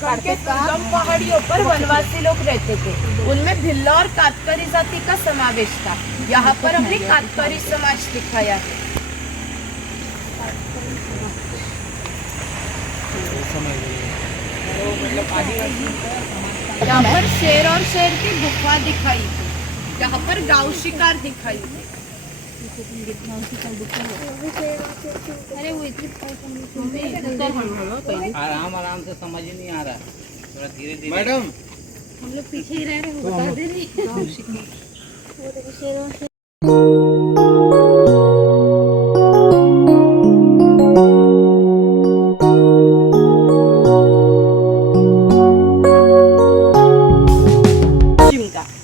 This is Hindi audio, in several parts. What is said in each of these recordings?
उत्तराखंड के दुर्गम पहाड़ियों पर वनवासी लोग रहते थे। उनमें भिल्ला और कातकरी जाति का समावेश था। यहाँ पर हमने कातकरी समाज दिखाया है। यहाँ पर शेर और शेर की गुफा दिखाई थी। यहाँ पर गांव शिकार दिखाई थी। अरे वो आराम आराम से समझ ही नहीं आ रहा, थोड़ा धीरे धीरे। मैडम हम लोग पीछे ही रह रहे हैं, बता दे रही।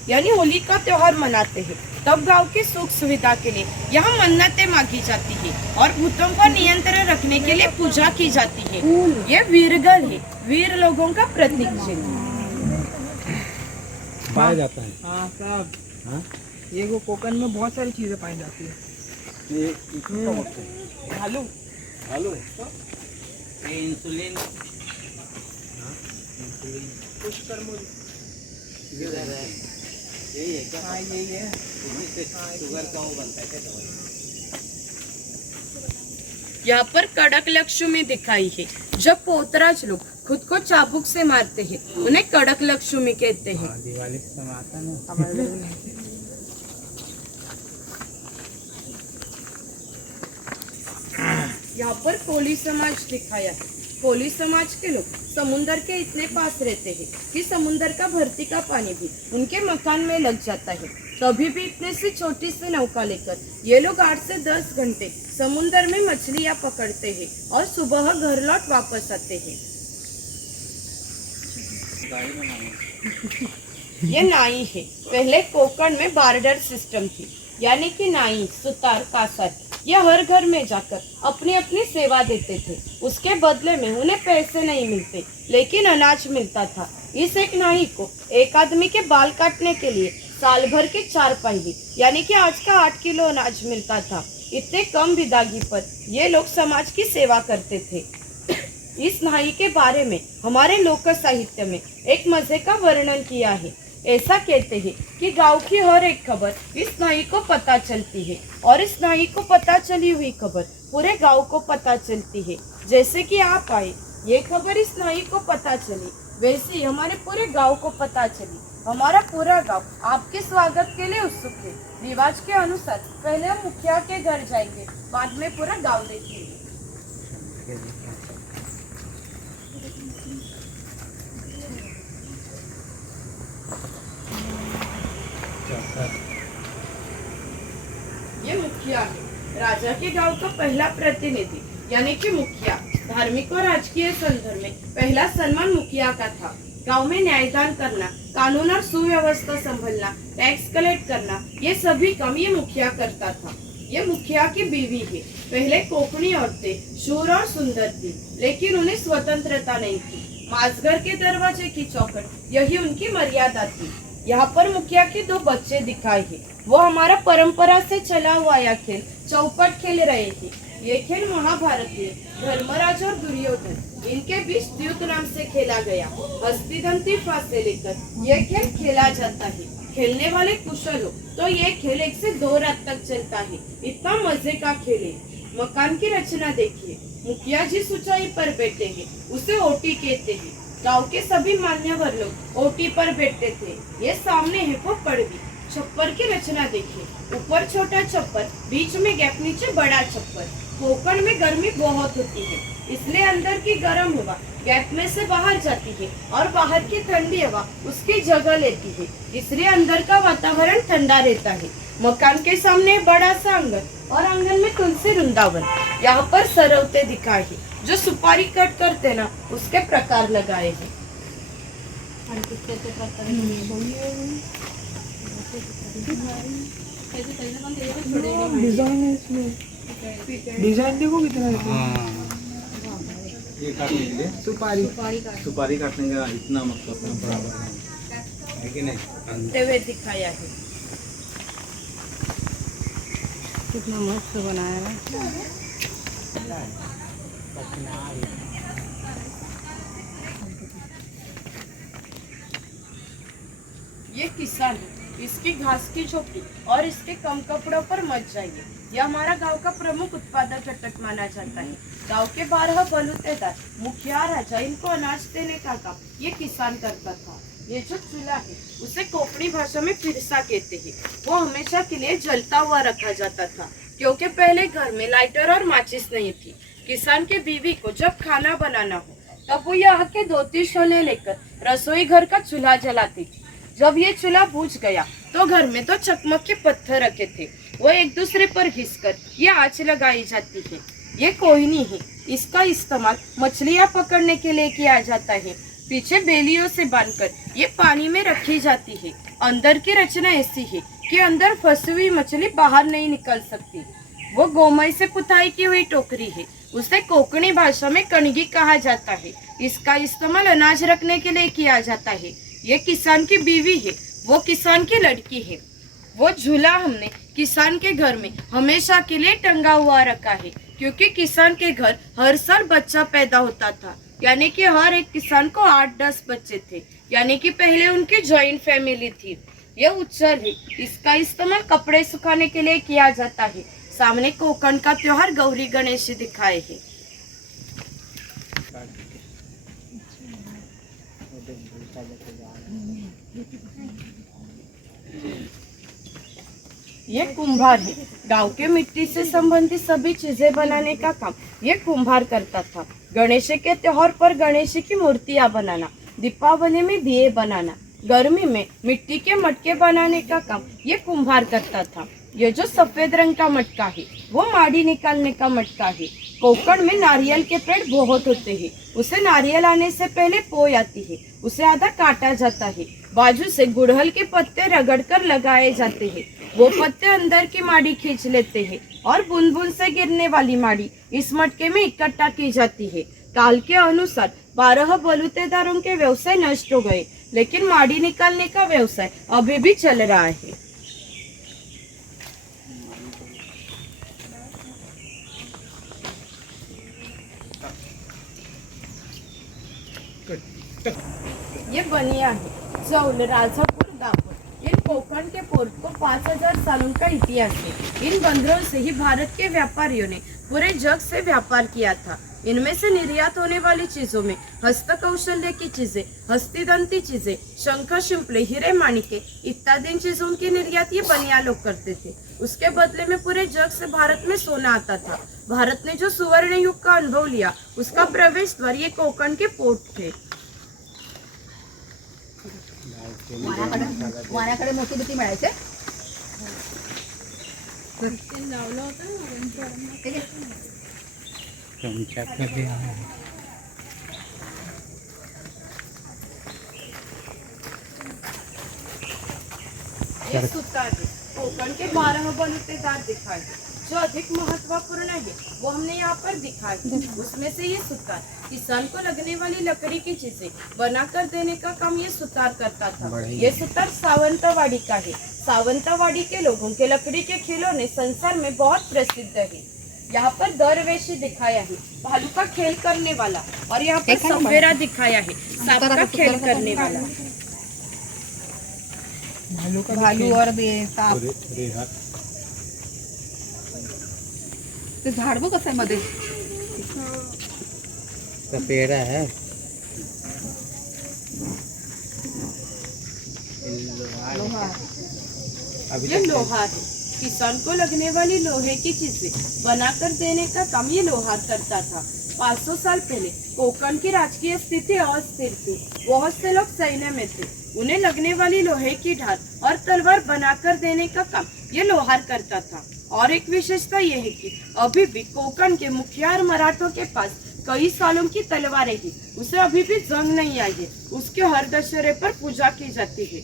यानी होली का त्योहार मनाते हैं। तब गांव की सुख सुविधा के लिए यहाँ मन्नतें मांगी जाती है और भूतों का नियंत्रण रखने के लिए पूजा की जाती है। ये वीरगल है, वीर लोगों का प्रतीक चिन्ह पाया जाता है। हाँ साहब, हाँ? ये वो कोकन में बहुत सारी चीजें पाई जाती है। ये क्या बोलते हैं? आलू आलू ये इंसुलिन, पुष्कर मूल, यही है क्या? हाँ यही है। शुगर का वो बनता है क्या दवाई? यहाँ पर कड़क लक्ष्मी दिखाई है। जब पोतराज लोग खुद को चाबुक से मारते हैं उन्हें कड़क लक्ष्मी कहते हैं। दिवाली के समय आता ना। यहाँ पर कोली समाज दिखाया है। कोली समाज के लोग समुंदर के इतने पास रहते हैं कि समुंदर का भर्ती का पानी भी उनके मकान में लग जाता है। कभी भी इतने सी छोटी सी नौका लेकर ये लोग 8 से 10 घंटे समुंदर में मछलियाँ पकड़ते हैं और सुबह घर लौट वापस आते हैं। ये नाई है। पहले कोकण में बार्टर सिस्टम थी, यानी कि नाई, सुतार, कासर ये हर घर में जाकर अपनी अपनी सेवा देते थे। उसके बदले में उन्हें पैसे नहीं मिलते, लेकिन अनाज मिलता था। इस एक नाई को एक आदमी के बाल काटने के लिए साल भर के 4 पहिली यानी कि आज का 8 किलो अनाज मिलता था। इतने कम विदागी पर ये लोग समाज की सेवा करते थे। इस नाई के बारे में हमारे लोक साहित्य में एक मजे का वर्णन किया है। ऐसा कहते हैं कि गांव की हर एक खबर इस नाई को पता चलती है और इस नाई को पता चली हुई खबर पूरे गांव को पता चलती है। जैसे कि आप आए, ये खबर इस नाई को पता चली, वैसे ही हमारे पूरे गांव को पता चली। हमारा पूरा गांव आपके स्वागत के लिए उत्सुक है। रिवाज के अनुसार पहले हम मुखिया के घर जाएंगे, बाद में पूरा गाँव देखेंगे। ये मुखिया है, राजा के गांव का पहला प्रतिनिधि यानी कि मुखिया। धार्मिक और राजकीय संदर्भ में पहला सम्मान मुखिया का था। गांव में न्यायदान करना, कानून और सुव्यवस्था संभालना, टैक्स कलेक्ट करना, ये सभी काम ये मुखिया करता था। ये मुखिया की बीवी है। पहले कोकणी औरतें शूर और सुंदर थी, लेकिन उन्हें स्वतंत्रता नहीं थी। माजघर के दरवाजे की चौखट यही उनकी मर्यादा थी। यहाँ पर मुखिया के 2 बच्चे दिखाए हैं। वो हमारा परंपरा से चला हुआ यह खेल चौपट खेल रहे हैं। ये खेल महाभारत में धर्मराज और दुर्योधन इनके बीच द्यूत नाम से खेला गया। हस्तिदंती फांसे लेकर यह खेल खेला जाता है। खेलने वाले कुशल हो तो ये खेल 1 से 2 रात तक चलता है। इतना मजे का खेल है। मकान की रचना देखिए। मुखिया जिस ऊंचाई पर बैठे हैं उसे ओटी कहते हैं। गांव के सभी मान्यवर लोग ओटी पर बैठते थे। ये सामने है वो पड़वी। छप्पर की रचना देखिए। ऊपर छोटा छप्पर, बीच में गैप, नीचे बड़ा छप्पर। कोकण में गर्मी बहुत होती है, इसलिए अंदर की गर्म हवा गैप में से बाहर जाती है और बाहर की ठंडी हवा उसकी जगह लेती है, इसलिए अंदर का वातावरण ठंडा रहता है। मकान के सामने बड़ा सा आंगन और आंगन में तुलसी वृंदावन। यहाँ पर सरवते दिखाए हैं। जो सुपारी कट करते ना उसके प्रकार लगाए हैं। डिजाइन है इसमें, डिजाइन देखो कितना है। हाँ, ये काटने के लिए सुपारी काटने का इतना मतलब बराबर है कि नहीं? तेवे दिखाया है। कितना मस्त बनाया है। ये किसान है, इसकी घास की झोपड़ी और इसके कम कपड़ों पर मच जाइए। यह हमारा गांव का प्रमुख उत्पादक घटक माना जाता है। गांव के 12 बलूतेदार मुखिया राजा इनको अनाज देने का काम ये किसान करता था। ये जो चूल्हा है उसे कोंकणी भाषा में फिरसा कहते हैं। वो हमेशा के लिए जलता हुआ रखा जाता था, क्योंकि पहले घर में लाइटर और माचिस नहीं थी। किसान के बीवी को जब खाना बनाना हो तब वो यहाँ के 2-3 शोले लेकर रसोई घर का चूल्हा जलाती थी। जब ये चूल्हा बुझ गया तो घर में तो चकमक के पत्थर रखे थे, वो एक दूसरे पर घिसकर ये आंच लगाई जाती है। ये कोयनी है, इसका इस्तेमाल मछलियाँ पकड़ने के लिए किया जाता है। पीछे बेलियों से बांधकर ये पानी में रखी जाती है। अंदर की रचना ऐसी है कि अंदर फंसी हुई मछली बाहर नहीं निकल सकती। वो गोमय से पुताई की हुई टोकरी है, उसे कोंकणी भाषा में कणगी कहा जाता है। इसका इस्तेमाल अनाज रखने के लिए किया जाता है। ये किसान की बीवी है, वो किसान की लड़की है। वो झूला हमने किसान के घर में हमेशा के लिए टंगा हुआ रखा है, क्योंकि किसान के घर हर साल बच्चा पैदा होता था। यानी कि हर एक किसान को 8-10 बच्चे थे, यानी कि पहले उनकी जॉइंट फैमिली थी। यह उच्चर है, इसका इस्तेमाल कपड़े सुखाने के लिए किया जाता है। सामने कोकण का त्योहार गौरी गणेश दिखाए है। ये कुम्हार है, गांव के मिट्टी से संबंधित सभी चीजें बनाने का काम ये कुम्हार करता था। गणेश के त्योहार पर गणेश की मूर्तियां बनाना, दीपावली में दिए बनाना, गर्मी में मिट्टी के मटके बनाने का काम ये कुम्हार करता था। ये जो सफेद रंग का मटका है वो माड़ी निकालने का मटका है। कोकण में नारियल के पेड़ बहुत होते हैं। उसे नारियल आने से पहले पोय आती है, उसे आधा काटा जाता है। बाजू से गुड़हल के पत्ते रगड़कर लगाए जाते हैं। वो पत्ते अंदर की माड़ी खींच लेते हैं और बूंद बूंद से गिरने वाली माड़ी इस मटके में इकट्ठा की जाती है। काल के अनुसार 12 बलूतेदारों के व्यवसाय नष्ट हो गए, लेकिन माड़ी निकालने का व्यवसाय अभी भी चल रहा है। ये बनिया है, जौल, राजापुर, दापुर। इन कोकण के पोर्ट को 5000 सालों का इतिहास है। इन बंदरों से ही भारत के व्यापारियों ने पूरे जग से व्यापार किया था। इनमें से निर्यात होने वाली चीजों में हस्तकौशल्य की चीजें, हस्तिदंती चीजें, शंख शिंपले, हीरे माणिके इत्यादि चीजों की निर्यात ये बनिया लोग करते थे। उसके बदले में पूरे जग से भारत में सोना आता था। भारत ने जो सुवर्ण युग का अनुभव लिया उसका प्रवेश द्वार ये कोकण के पोर्ट थे। वाण्याकडे मोठी भीती मिळायचे. ये सुतार है, कोकण के 12 बलूतेदार दिखाए। जो अधिक महत्वपूर्ण है वो हमने यहाँ पर दिखाए। उसमें से ये सुतार किसान को लगने वाली लकड़ी की चीजें बनाकर देने का काम ये सुतार करता था। ये सुतार सावंतवाड़ी का है। सावंतवाड़ी के लोगों के लकड़ी के खिलौने संसार में बहुत प्रसिद्ध है। यहाँ पर दरवेशी दिखाया है, भालू का खेल करने वाला, और यहाँ पर सपेरा दिखाया है, सांप का खेल करने वाला। भालू और सांप. ते झाड बघ कसं आहे मध्ये. सपेरा है, ये लोहा है, किसान को लगने वाली लोहे की चीजें बनाकर देने का काम ये लोहार करता था। 500 साल पहले कोकण की राजकीय स्थिति अस्थिर थी। बहुत से लोग सैन्य में थे, उन्हें लगने वाली लोहे की ढाल और तलवार बनाकर देने का काम ये लोहार करता था। और एक विशेषता यह है कि अभी भी कोकण के मुखिया और मराठों के पास कई सालों की तलवारें हैं। उसे अभी भी जंग नहीं आई है। उसके हर दशहरे पर पूजा की जाती है।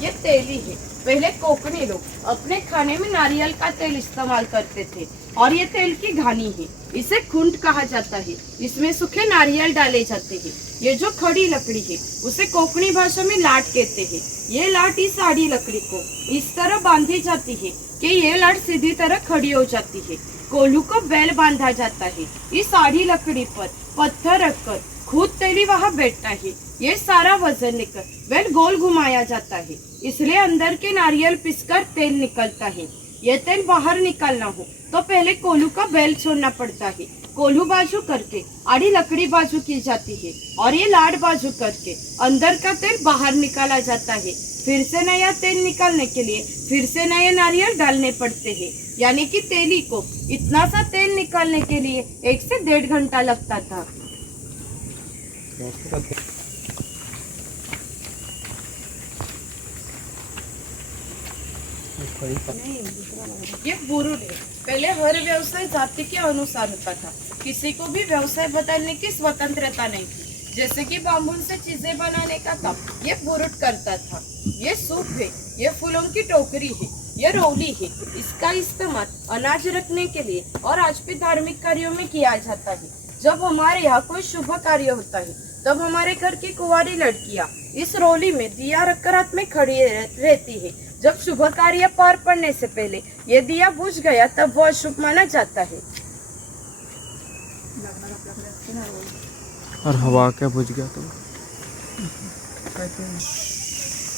ये तेली है। पहले कोकणी लोग अपने खाने में नारियल का तेल इस्तेमाल करते थे और ये तेल की घानी है। इसे खुंट कहा जाता है। इसमें सूखे नारियल डाले जाते हैं। ये जो खड़ी लकड़ी है उसे कोकणी भाषा में लाट कहते हैं। ये लाट इस आड़ी लकड़ी को इस तरह बांधी जाती है कि ये लाट सीधी तरह खड़ी हो जाती है। कोल्हू को बैल बांधा जाता है। इस आड़ी लकड़ी पर पत्थर रखकर खुद तेली वहाँ बैठता है। ये सारा वजन लेकर बेल गोल घुमाया जाता है, इसलिए अंदर के नारियल पिसकर तेल निकलता है। ये तेल बाहर निकालना हो तो पहले कोल्हू का बेल छोड़ना पड़ता है। कोल्हू बाजू करके आड़ी लकड़ी बाजू की जाती है और ये लाड बाजू करके अंदर का तेल बाहर निकाला जाता है। फिर से नया तेल निकालने के लिए फिर से नए नारियल डालने पड़ते हैं। यानी कि तेली को इतना सा तेल निकालने के लिए 1 से 1.5 घंटा लगता था। ये बुरुड है। पहले हर व्यवसाय जाति के अनुसार होता था, किसी को भी व्यवसाय बदलने की स्वतंत्रता नहीं थी। जैसे कि बाम्बू से चीजें बनाने का काम ये बुरुड करता था। ये सूप है, ये फूलों की टोकरी है, ये रौली है। इसका इस्तेमाल अनाज रखने के लिए और आज भी धार्मिक कार्यों में किया जाता है। जब हमारे यहाँ कोई शुभ कार्य होता है तब हमारे घर की कुंवारी लड़कियाँ इस रौली में दिया रखकर हाथ में खड़ी रहती है। जब शुभ कार्य पार पड़ने से पहले ये दिया बुझ गया तब वो अशुभ माना जाता है। और हवा क्या बुझ गया तो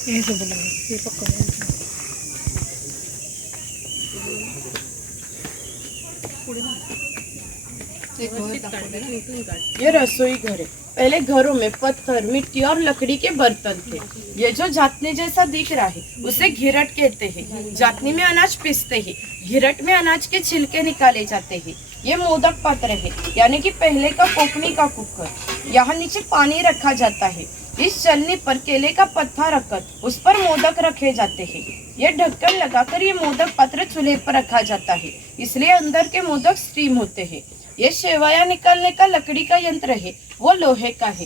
ऐसे बोला ये पक्का ये रसोई घर है। पहले घरों में पत्थर, मिट्टी और लकड़ी के बर्तन थे। ये जो जातने जैसा दिख रहा है उसे घिरट कहते हैं। जातनी में अनाज पीसते हैं, घिरट में अनाज के छिलके निकाले जाते हैं। ये मोदक पात्र है, यानी कि पहले का कोकनी का कुकर। यहाँ नीचे पानी रखा जाता है। इस चलनी पर केले का पत्था रखकर उस पर मोदक रखे जाते हैं। ये ढक्कन लगाकर ये मोदक पात्र चूल्हे पर रखा जाता है, इसलिए अंदर के मोदक स्टीम होते हैं। ये सेवया निकालने का लकड़ी का यंत्र है, वो लोहे का है।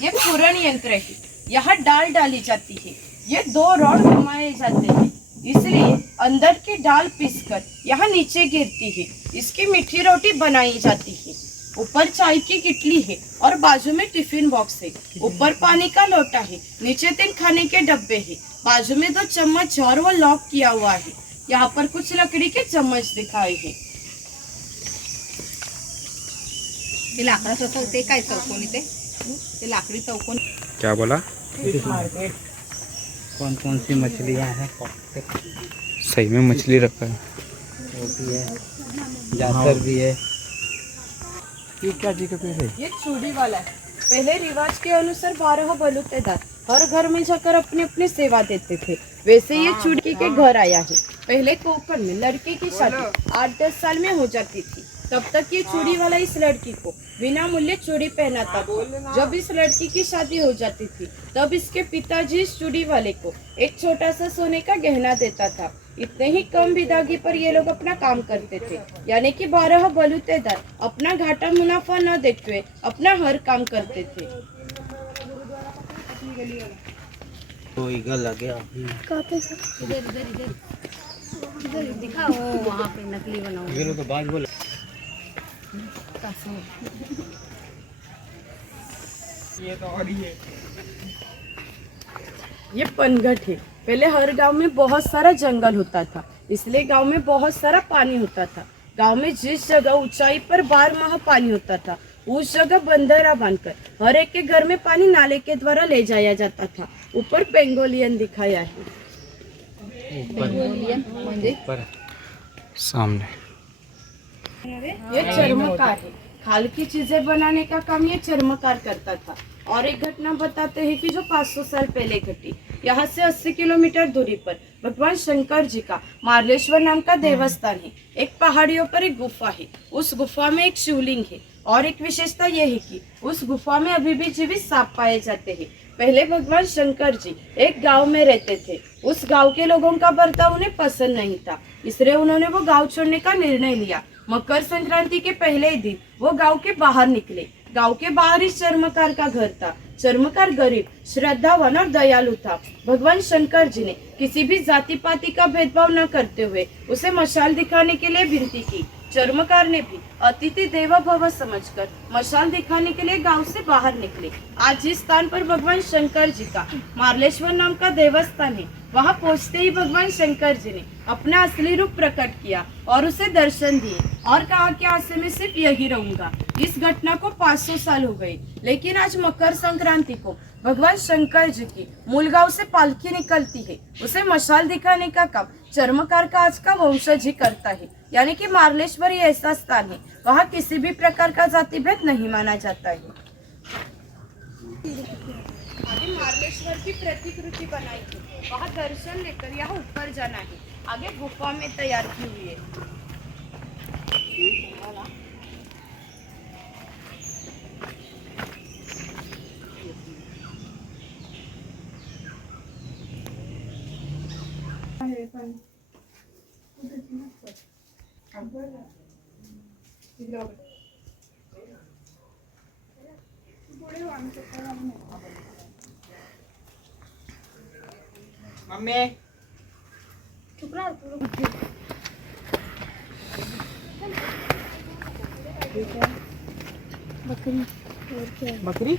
ये पूरण यंत्र है, यहाँ डाल डाली जाती है। ये 2 रॉड घुमाए जाते हैं, इसलिए अंदर की डाल पीसकर यहाँ नीचे गिरती है। इसकी मीठी रोटी बनाई जाती है। ऊपर चाय की किटली है और बाजू में टिफिन बॉक्स है। ऊपर पानी का लोटा है, नीचे 3 खाने के डब्बे है। बाजू में 2 चम्मच और वो लॉक किया हुआ है। यहाँ पर कुछ लकड़ी के चम्मच दिखाए हैं। ते लाकडाचं असं ते काय चौकोनी ते लाकडी चौकोन क्या बोला? कौन कौन सी मछलियाँ हैं? सही में मछली रखा है। वो भी है, जासर भी है। ये क्या जी का पेड़ है? ये चूड़ी वाला है। पहले रिवाज के अनुसार 12 बलूतेदार हर घर में जाकर अपनी अपनी सेवा देते थे, वैसे ये चूड़ी के घर आया है। पहले कोकण में लड़के की शादी 8-10 साल में हो जाती थी। तब तक ये चूड़ी वाला इस लड़की को बिना मूल्य चूड़ी पहनाता था। जब इस लड़की की शादी हो जाती थी तब इसके पिताजी इस चूड़ी वाले को एक छोटा सा सोने का गहना देता था। इतने ही कम विदागी पर ये लोग अपना काम करते थे, यानी कि 12 बलूतेदार अपना घाटा मुनाफा न देखते हुए अपना हर काम करते थे। तो ईगल आ गया। इधर इधर इधर इधर दिखाओ, वहाँ पे नकली बनाओ। ईगल तो बाज बोला। ये तो और ही है। ये पनघट है। पहले हर गांव में बहुत सारा जंगल होता था, इसलिए गांव में बहुत सारा पानी होता था। गांव में जिस जगह ऊंचाई पर 12 माह पानी होता था उस जगह बंदरा बांधकर हर एक के घर में पानी नाले के द्वारा ले जाया जाता था। ऊपर पेंगोलियन दिखाया है। बेंगोलियन म्हणजे सामने ये चर्मकार है। खाल की चीजें बनाने का काम ये चर्मकार करता था। और एक घटना बताते हैं कि जो 500 साल पहले घटी। यहाँ से 80 किलोमीटर दूरी पर भगवान शंकर जी का मार्लेश्वर नाम का देवस्थान है। एक पहाड़ियों पर एक गुफा है। उस गुफा में एक शिवलिंग है और एक विशेषता यह है कि उस गुफा में अभी भी जीवित सांप पाए जाते हैं। पहले भगवान शंकर जी एक गांव में रहते थे। उस गांव के लोगों का बर्ताव उन्हें पसंद नहीं था, इसलिए उन्होंने वो गांव छोड़ने का निर्णय लिया। मकर संक्रांति के पहले दिन वो गांव के बाहर निकले। गांव के बाहर ही चर्मकार का घर था। चर्मकार गरीब, श्रद्धावान और दयालु था। भगवान शंकर जी ने किसी भी जाति पाति का भेदभाव न करते हुए उसे मशाल दिखाने के लिए विनती की। चर्मकार ने भी अतिथि देवो भव समझकर मशाल दिखाने के लिए गांव से बाहर निकले। आज जिस स्थान पर भगवान शंकर जी का मार्लेश्वर नाम का देवस्थान है, वहां पहुंचते ही भगवान शंकर जी ने अपना असली रूप प्रकट किया और उसे दर्शन दिए और कहा कि आज से मैं सिर्फ यही रहूंगा। इस घटना को 500 साल हो गए, लेकिन आज मकर संक्रांति को भगवान शंकर जी की मूल गांव से पालकी निकलती है। उसे मशाल दिखाने का काम चर्मकार का आज का वंशज ही करता है। यानी कि मार्लेश्वर ये ऐसा स्थान है, वहाँ किसी भी प्रकार का जाति भेद नहीं माना जाता है। आगे मार्लेश्वर की प्रतिकृति बनाई थी, वहाँ दर्शन लेकर यहाँ ऊपर जाना है। आगे गुफा में तैयार की हुई है। मम्मी चुप रहा तू। बकरी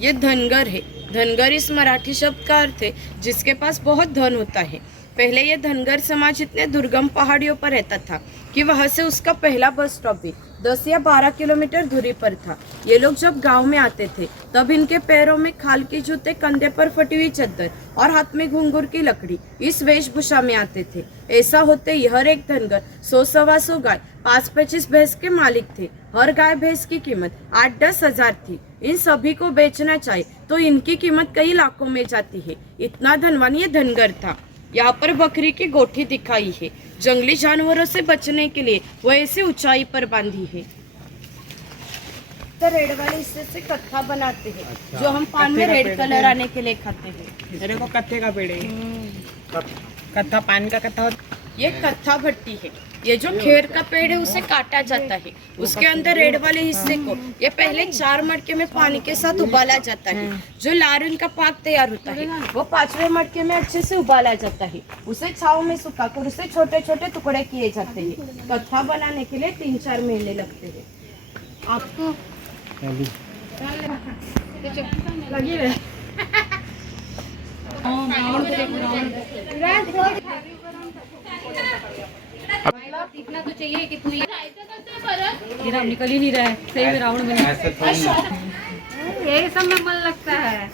ये धनगर है। धनगर इस मराठी शब्द का अर्थ है जिसके पास बहुत धन होता है। पहले ये धनगर समाज इतने दुर्गम पहाड़ियों पर रहता था कि वहाँ से उसका पहला बस स्टॉप भी 10 या 12 किलोमीटर दूरी पर था। ये लोग जब गांव में आते थे तब इनके पैरों में खाल के जूते, कंधे पर फटी हुई चद्दर और हाथ में घुंघरू की लकड़ी, इस वेशभूषा में आते थे। ऐसा होते ही हर एक धनगर 100-125 गाय, 5-25 भैंस के मालिक थे। हर गाय भैंस की कीमत 8-10 हजार थी। इन सभी को बेचना चाहे तो इनकी कीमत कई लाखों में जाती है। इतना धनवान ये धनगर था। यहाँ पर बकरी की गोठी दिखाई है। जंगली जानवरों से बचने के लिए वो ऐसी ऊंचाई पर बांधी है। तो रेड वाले हिस्से से कत्था बनाते हैं, जो हम पान में रेड कलर आने के लिए खाते हैं। मेरे को कत्थे का पेड़ है। कत्था पान का कत्था ये कत्था भट्टी है। ये जो खेर का पेड़ है उसे काटा जाता है। उसके अंदर रेड वाले हिस्से को ये पहले 4 मटके में पानी के साथ उबाला जाता है। जो लारून का पाक तैयार होता है वो 5वें मटके में अच्छे से उबाला जाता है। उसे छाव में सुखाकर उसे छोटे छोटे टुकड़े किए जाते हैं। कत्था बनाने के लिए 3-4 महीने लगते हैं। आपको लगी रहे इतना तो चाहिए कि तू ये राम निकल ही नहीं रहा है। सही में रावण बने। ऐसे थोड़ी ना। यही सब में मन लगता है।